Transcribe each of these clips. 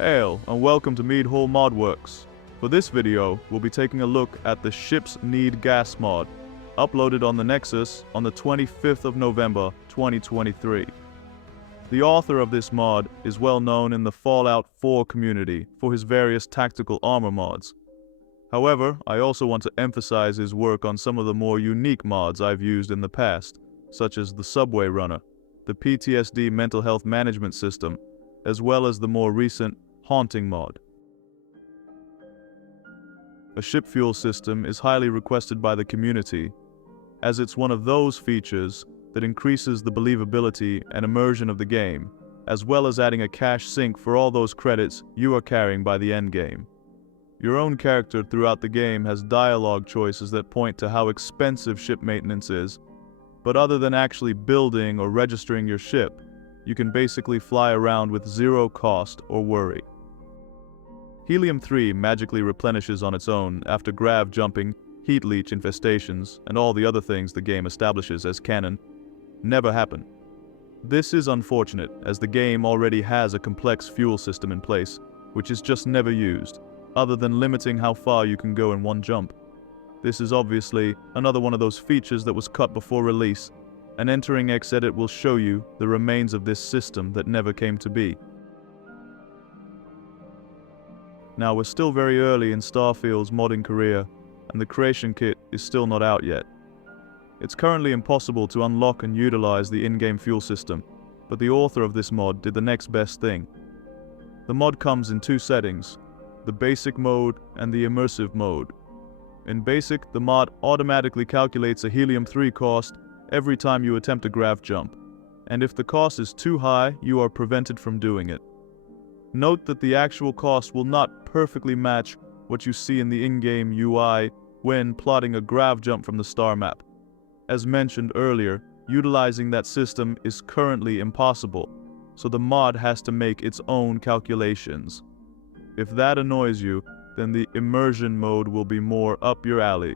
Hail and welcome to Mead Hall Modworks. For this video, we'll be taking a look at the Ships Need Gas mod, uploaded on the Nexus on the 25th of November 2023. The author of this mod is well known in the Fallout 4 community for his various tactical armor mods. However, I also want to emphasize his work on some of the more unique mods I've used in the past, such as the Subway Runner, the PTSD mental health management system, as well as the more recent Haunting mod. A ship fuel system is highly requested by the community, as it's one of those features that increases the believability and immersion of the game, as well as adding a cash sink for all those credits you are carrying by the end game. Your own character throughout the game has dialogue choices that point to how expensive ship maintenance is, but other than actually building or registering your ship, you can basically fly around with zero cost or worry. Helium-3 magically replenishes on its own after grav jumping, heat leech infestations, and all the other things the game establishes as canon never happen. This is unfortunate, as the game already has a complex fuel system in place, which is just never used, other than limiting how far you can go in one jump. This is obviously another one of those features that was cut before release, and entering Xedit will show you the remains of this system that never came to be. Now, we're still very early in Starfield's modding career, and the creation kit is still not out yet. It's currently impossible to unlock and utilize the in-game fuel system, but the author of this mod did the next best thing. The mod comes in two settings, the basic mode and the immersive mode. In basic, the mod automatically calculates a helium-3 cost every time you attempt a grav jump, and if the cost is too high, you are prevented from doing it. Note that the actual cost will not perfectly match what you see in the in-game UI when plotting a grav jump from the star map. As mentioned earlier, utilizing that system is currently impossible, so the mod has to make its own calculations. If that annoys you, then the immersion mode will be more up your alley.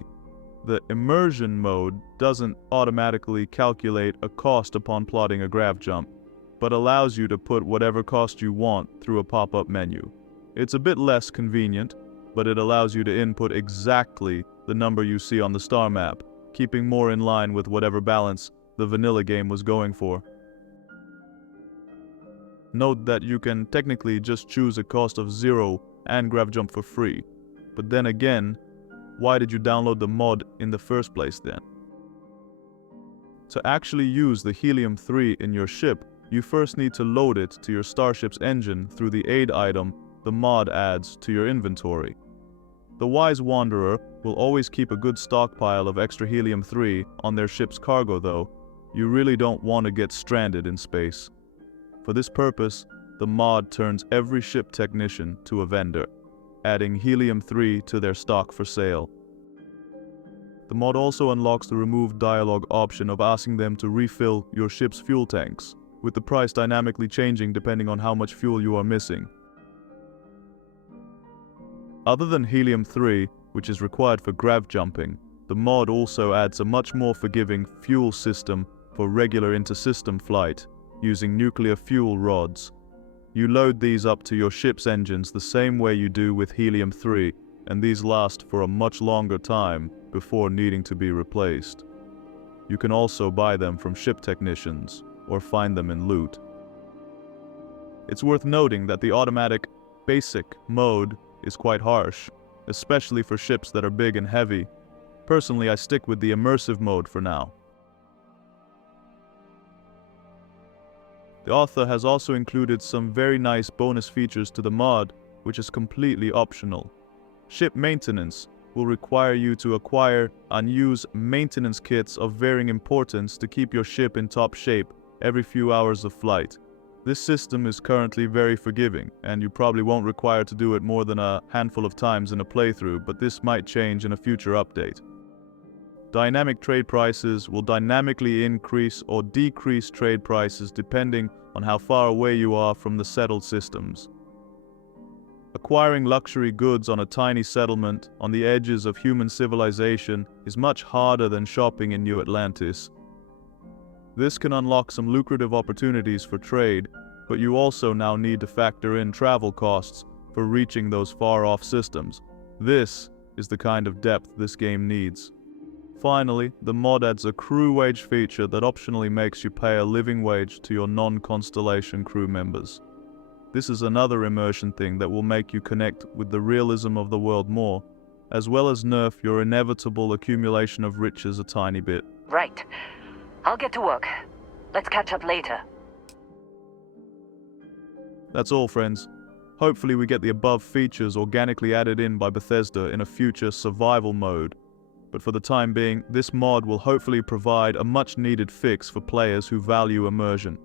The immersion mode doesn't automatically calculate a cost upon plotting a grav jump, but allows you to put whatever cost you want through a pop-up menu. It's a bit less convenient, but it allows you to input exactly the number you see on the star map, keeping more in line with whatever balance the vanilla game was going for. Note that you can technically just choose a cost of 0 and grav jump for free, but then again, why did you download the mod in the first place then? To actually use the Helium-3 in your ship, you first need to load it to your starship's engine through the aid item the mod adds to your inventory. The wise wanderer will always keep a good stockpile of extra Helium-3 on their ship's cargo though. You really don't want to get stranded in space. For this purpose, the mod turns every ship technician to a vendor, adding Helium-3 to their stock for sale. The mod also unlocks the remove dialogue option of asking them to refill your ship's fuel tanks, with the price dynamically changing depending on how much fuel you are missing. Other than Helium-3, which is required for grav jumping, the mod also adds a much more forgiving fuel system for regular inter-system flight, using nuclear fuel rods. You load these up to your ship's engines the same way you do with Helium-3, and these last for a much longer time before needing to be replaced. You can also buy them from ship technicians, or find them in loot. It's worth noting that the automatic basic mode is quite harsh, especially for ships that are big and heavy. Personally, I stick with the immersive mode for now. The author has also included some very nice bonus features to the mod, which is completely optional. Ship maintenance will require you to acquire and use maintenance kits of varying importance to keep your ship in top shape every few hours of flight. This system is currently very forgiving, and you probably won't require to do it more than a handful of times in a playthrough, but this might change in a future update. Dynamic trade prices will dynamically increase or decrease trade prices depending on how far away you are from the settled systems. Acquiring luxury goods on a tiny settlement on the edges of human civilization is much harder than shopping in New Atlantis. This can unlock some lucrative opportunities for trade, but you also now need to factor in travel costs for reaching those far-off systems. This is the kind of depth this game needs. Finally, the mod adds a crew wage feature that optionally makes you pay a living wage to your non-Constellation crew members. This is another immersion thing that will make you connect with the realism of the world more, as well as nerf your inevitable accumulation of riches a tiny bit. Right. I'll get to work. Let's catch up later. That's all, friends. Hopefully we get the above features organically added in by Bethesda in a future survival mode. But for the time being, this mod will hopefully provide a much-needed fix for players who value immersion.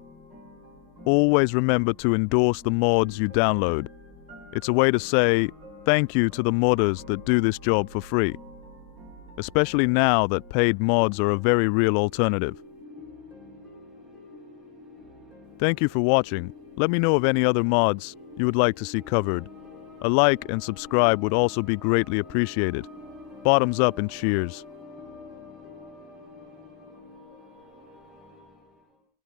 Always remember to endorse the mods you download. It's a way to say thank you to the modders that do this job for free, especially now that paid mods are a very real alternative. Thank you for watching. Let me know of any other mods you would like to see covered. A like and subscribe would also be greatly appreciated. Bottoms up and cheers.